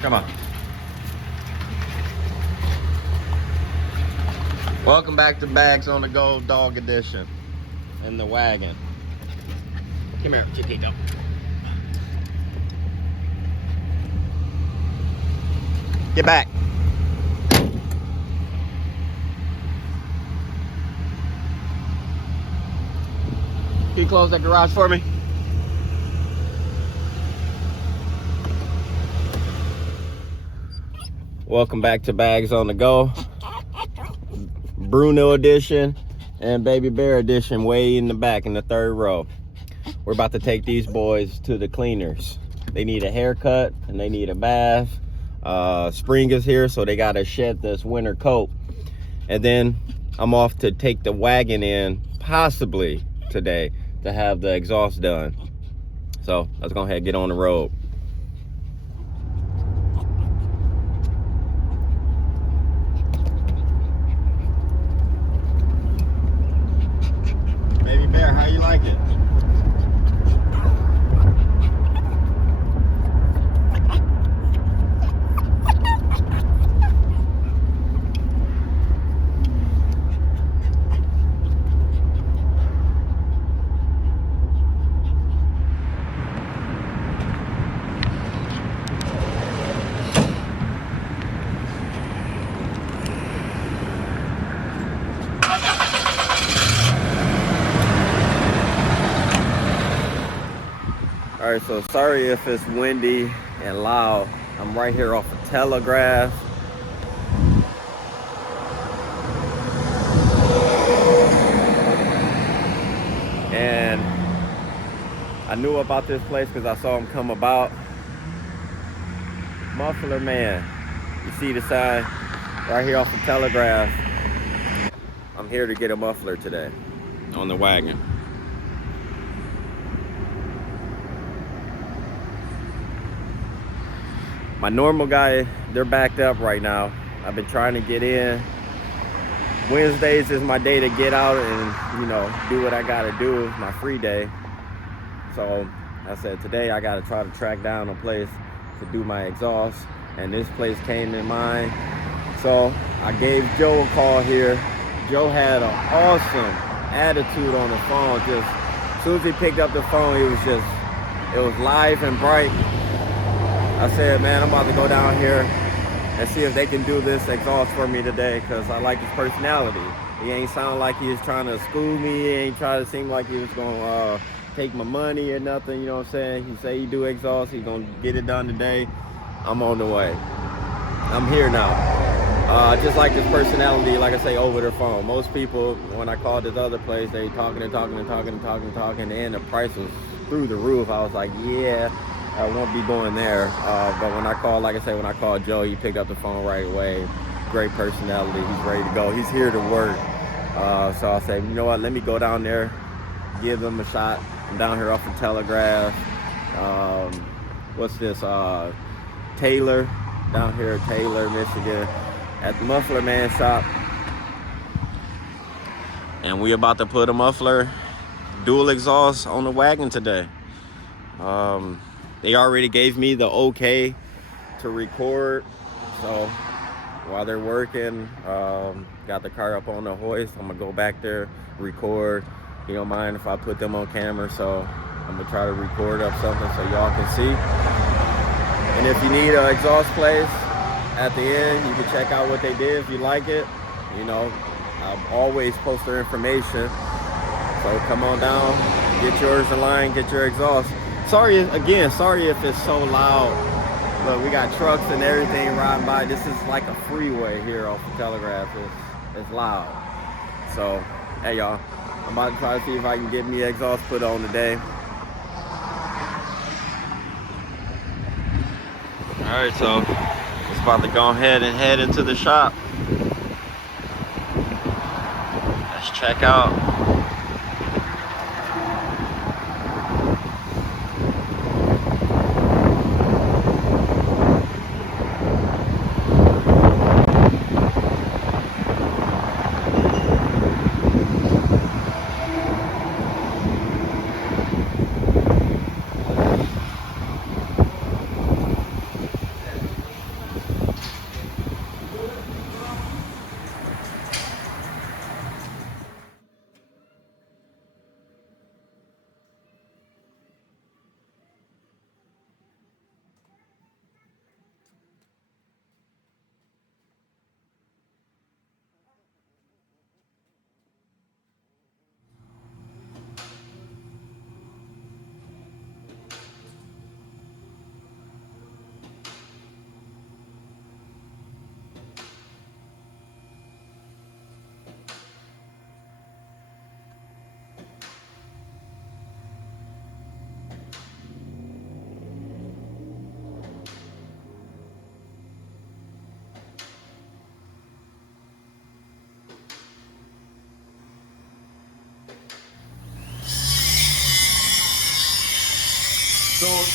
Come on. Welcome back to Bags on the Go Dog Edition in the wagon. Come here, Chiquito. Get back. Can you close that garage for me? Welcome back to Bags on the Go. Bruno edition and Baby Bear edition way in the back in the third row. We're about to take these boys to the cleaners. They need a haircut and they need a bath. Spring is here, so they gotta shed this winter coat. And then I'm off to take the wagon in possibly today to have the exhaust done. So let's go ahead and get on the road. Baby Bear, how you like it? All right, so sorry if it's windy and loud. I'm right here off of Telegraph. And I knew about this place because I saw him come about. Muffler Man. You see the sign right here off of Telegraph. I'm here to get a muffler today on the wagon. My normal guy, they're backed up right now. I've been trying to get in. Wednesdays is my day to get out and, you know, do what I gotta do. It's my free day. So I said today I gotta try to track down a place to do my exhaust. And this place came in mind. So I gave Joe a call here. Joe had an awesome attitude on the phone. Just as soon as he picked up the phone, it was live and bright. I said, man, I'm about to go down here and see if they can do this exhaust for me today, because I like his personality. He ain't sound like he was trying to school me. He ain't trying to seem like he was going to take my money or nothing, you know what I'm saying? He say he do exhaust, he going to get it done today. I'm on the way. I'm here now. Just like his personality, like I say, over the phone. Most people, when I called this other place, they talking and talking and talking and talking and talking, and the price was through the roof. I was like, yeah, I won't be going there. But when I called, like I said, when I called Joe, he picked up the phone right away. Great personality. He's ready to go. He's here to work. So I said, you know what? Let me go down there, give them a shot. I'm down here off the Telegraph. What's this? Taylor. Down here at Taylor, Michigan, at the Muffler Man shop. And we about to put a muffler dual exhaust on the wagon today. They already gave me the okay to record, so while they're working, got the car up on the hoist. I'm gonna go back there, record. You don't mind if I put them on camera, so I'm gonna try to record up something so y'all can see. And if you need an exhaust place at the end, you can check out what they did if you like it. You know, I always post their information, so come on down, get yours in line, get your exhaust. Sorry if it's so loud. Look, we got trucks and everything riding by. This is like a freeway here off the Telegraph. It's loud. So, hey y'all, I'm about to try to see if I can get me exhaust put on today. All right, so it's about to go ahead and head into the shop. Let's check out.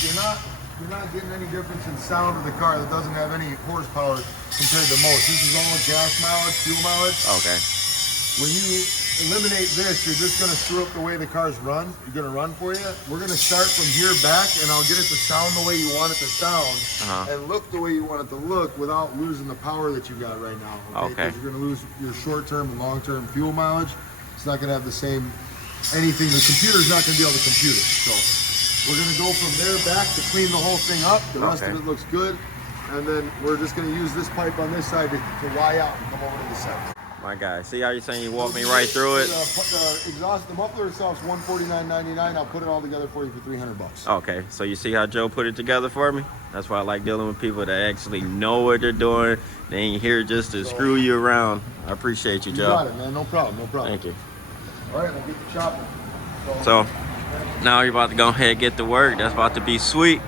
you're not getting any difference in sound of the car that doesn't have any horsepower compared to most. This is all gas mileage, fuel mileage. Okay. When you eliminate this, you're just going to screw up the way the car's run. You're going to run for you. We're going to start from here back, and I'll get it to sound the way you want it to sound and look the way you want it to look without losing the power that you got right now. Okay. Because you're going to lose your short-term and long-term fuel mileage. It's not going to have the same anything. The computer's not going to be able to compute it. So we're going to go from there back to clean the whole thing up. The rest of it looks good. And then we're just going to use this pipe on this side to Y out and come over to the side. My guy, see how you're saying you walk me right through it? The exhaust, the muffler itself is $149.99. I'll put it all together for you for $300. Okay, so you see how Joe put it together for me? That's why I like dealing with people that actually know what they're doing. They ain't here just to screw you around. I appreciate you, Joe. You got it, man. No problem. No problem. Thank you. All right, I'll get the chopping. So now you're about to go ahead and get to work. That's about to be sweet.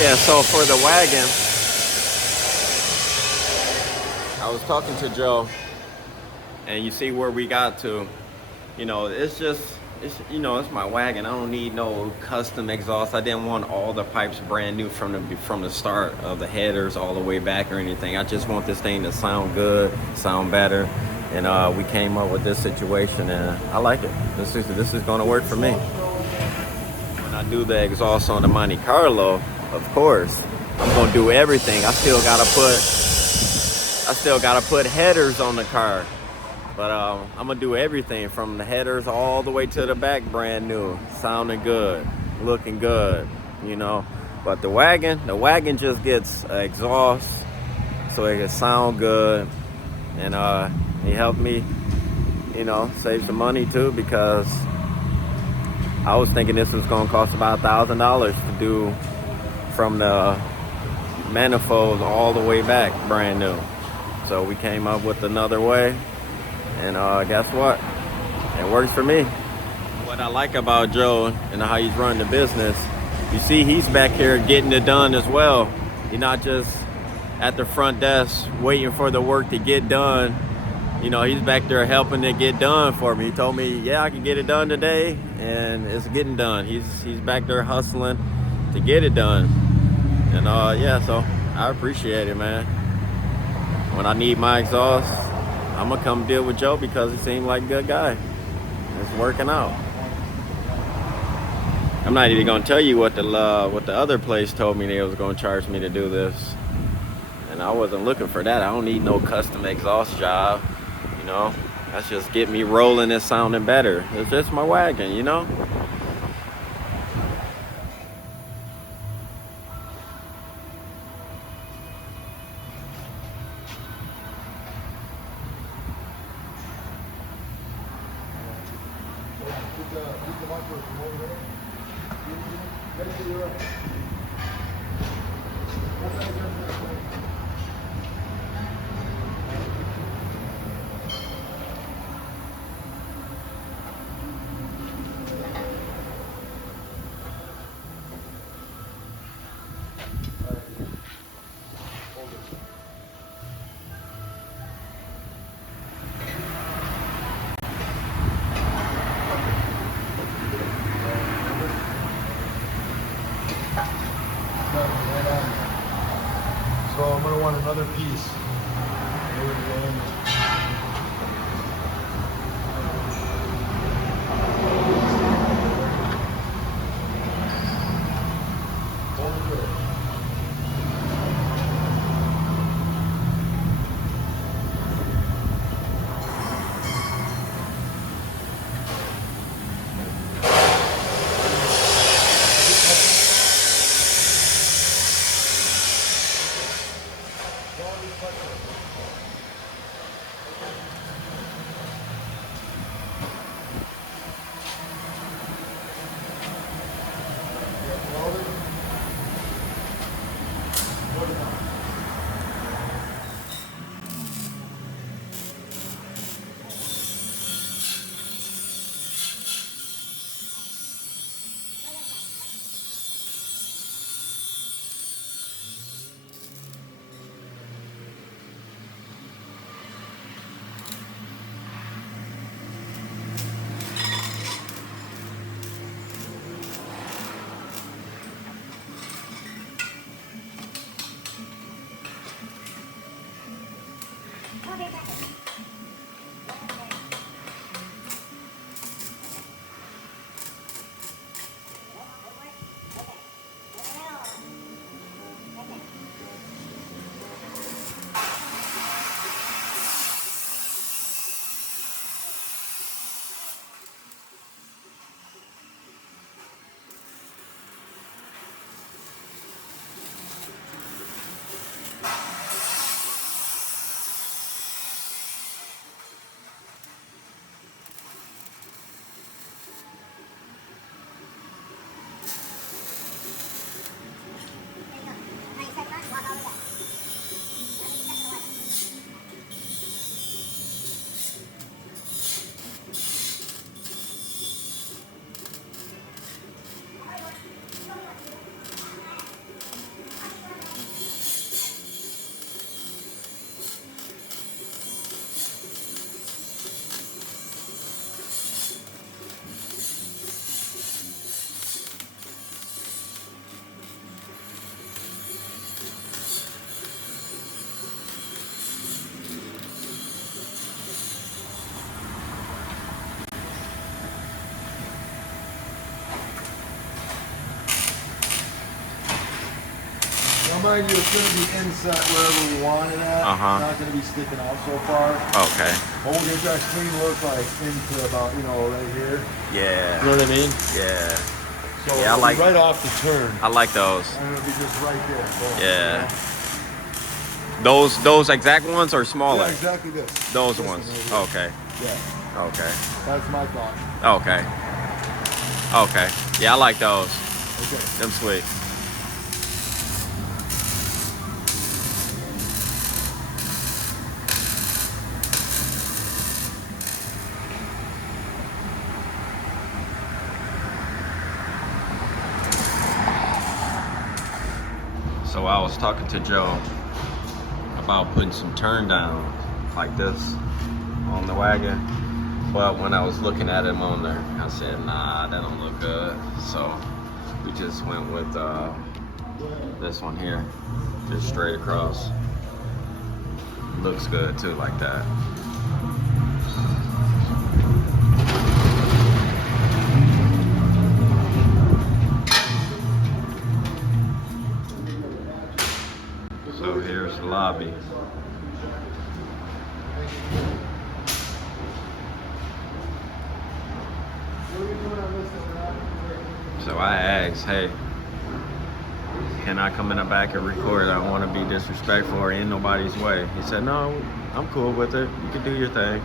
Yeah, so for the Wagon, I was talking to Joe, and you see where we got to. You know, it's my Wagon. I don't need no custom exhaust. I didn't want all the pipes brand new from the start of the headers all the way back or anything. I just want this thing to sound good, sound better. And we came up with this situation, and I like it. This is going to work for me. When I do the exhaust on the Monte Carlo, of course, I'm gonna do everything. I still gotta put headers on the car, but I'm gonna do everything from the headers all the way to the back, brand new, sounding good, looking good, you know. But the wagon just gets exhaust so it can sound good, and he helped me, you know, save some money too, because I was thinking this was gonna cost about $1,000 to do from the manifolds all the way back, brand new. So we came up with another way, and guess what? It works for me. What I like about Joe and how he's running the business, you see he's back here getting it done as well. He's not just at the front desk waiting for the work to get done you know, he's back there helping it get done for me. He told me, yeah, I can get it done today, and it's getting done. He's back there hustling to get it done. And yeah, so I appreciate it, man. When I need my exhaust, I'm gonna come deal with Joe because he seemed like a good guy. It's working out. I'm not even gonna tell you what the other place told me they was gonna charge me to do this, and I wasn't looking for that. I don't need no custom exhaust job, you know. That's just get me rolling and sounding better. It's just my wagon, you know. So I'm gonna want another piece. Now mind you, it's going to be inset wherever we want it at. It's not going to be sticking out so far. Okay. But we'll get that clean look like into about, you know, right here. Yeah. You know what I mean? Yeah. So yeah, I like right off the turn. I like those. And it'll be just right there. Boom, yeah. You know? Those exact ones or smaller? Yeah, exactly this. Those this ones. One Okay. Yeah. Okay. That's my thought. Okay. Okay. Yeah, I like those. Okay. Them sweet. So I was talking to Joe about putting some turn down like this on the Wagon. But when I was looking at him on there, I said, nah, that don't look good. So we just went with this one here, just straight across. Looks good too, like that. So here's the lobby. So I asked, hey, can I come in the back and record? I don't want to be disrespectful or in nobody's way. He said, no, I'm cool with it. You can do your thing.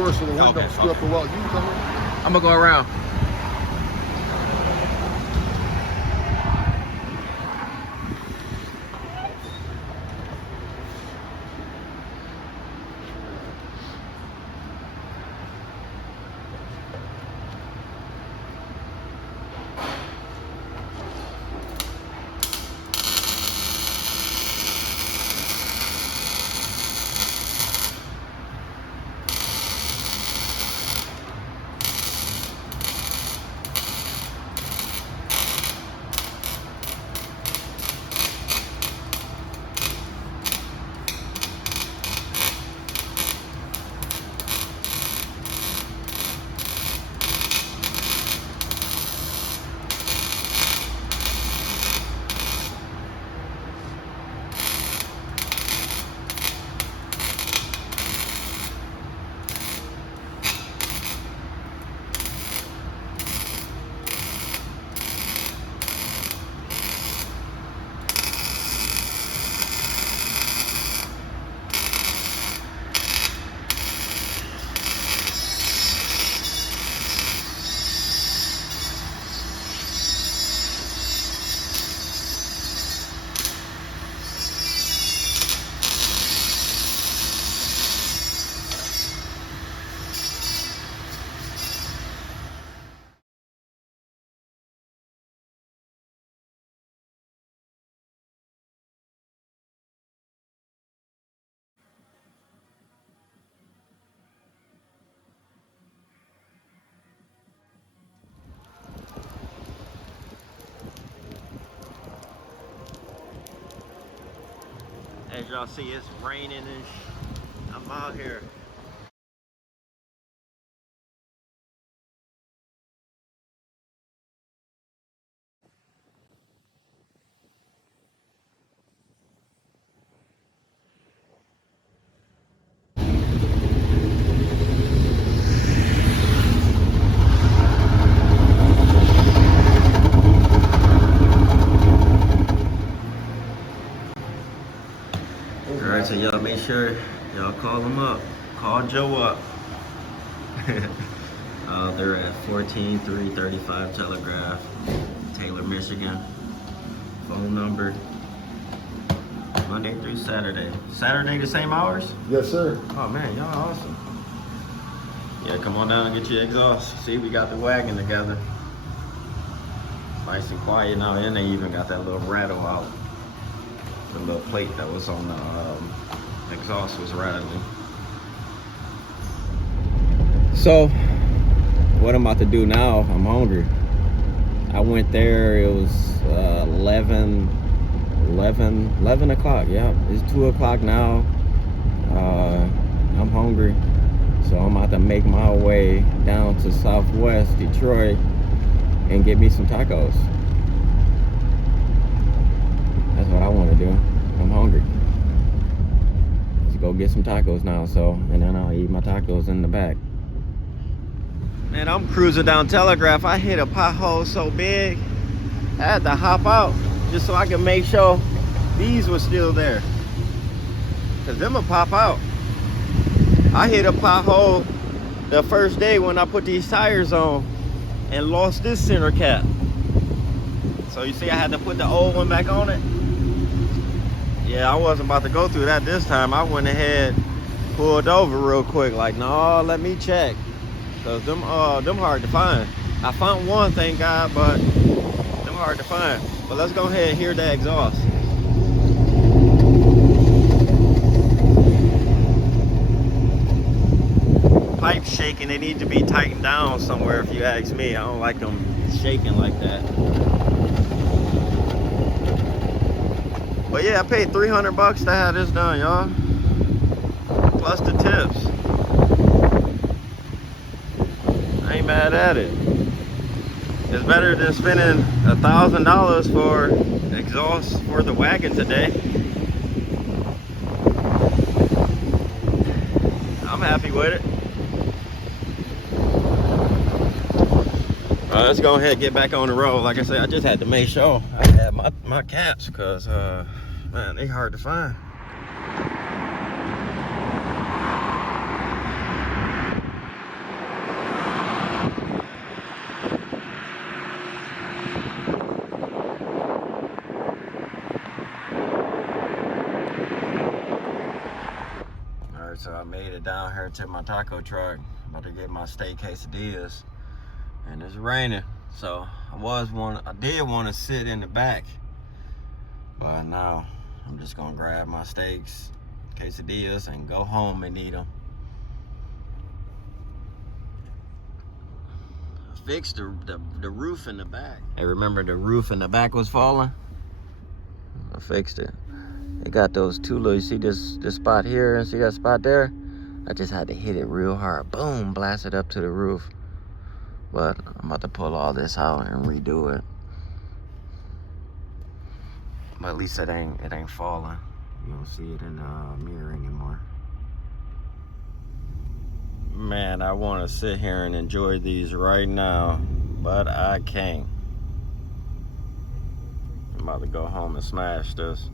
door so the wind don't screw up the weld. You can come in. I'm gonna go around. As y'all see, it's raining and I'm out here. Alright, so y'all make sure y'all call them up. Call Joe up. They're at 14335 Telegraph, Taylor, Michigan. Phone number. Monday through Saturday. Saturday the same hours? Yes, sir. Oh man, y'all awesome. Yeah, come on down and get your exhaust. See, we got the wagon together. Nice and quiet now, and they even got that little rattle out. The little plate that was on the exhaust was rattling. So, what I'm about to do now, I'm hungry. I went there, it was 11 o'clock, yeah. It's 2 o'clock now. I'm hungry. So I'm about to make my way down to Southwest Detroit and get me some tacos. That's what I want to do. I'm hungry. Let's go get some tacos now, and then I'll eat my tacos in the back. Man, I'm cruising down Telegraph. I hit a pothole so big, I had to hop out just so I could make sure these were still there. Cause them will pop out. I hit a pothole the first day when I put these tires on and lost this center cap. So you see I had to put the old one back on it. Yeah, I wasn't about to go through that this time. I went ahead, pulled over real quick, like, no, let me check. Cause them hard to find. I found one, thank God, but them hard to find. But let's go ahead and hear the exhaust. Pipes shaking, they need to be tightened down somewhere if you ask me. I don't like them shaking like that. But yeah, I paid 300 bucks to have this done, y'all. Plus the tips. I ain't mad at it. It's better than spending $1,000 for exhaust for the wagon today. I'm happy with it. Let's go ahead and get back on the road. Like I said, I just had to make sure I had my caps because, man, they hard to find. made it down here to my taco truck. About to get my steak quesadillas. And it's raining. So I did want to sit in the back. But now I'm just gonna grab my steaks, quesadillas, and go home and eat them. Fixed the roof in the back. Hey, remember the roof in the back was falling? I fixed it. It got those two little, you see this spot here and see that spot there? I just had to hit it real hard. Boom, blast it up to the roof. But I'm about to pull all this out and redo it. But at least it ain't falling. You don't see it in the mirror anymore. Man, I want to sit here and enjoy these right now, but I can't. I'm about to go home and smash this.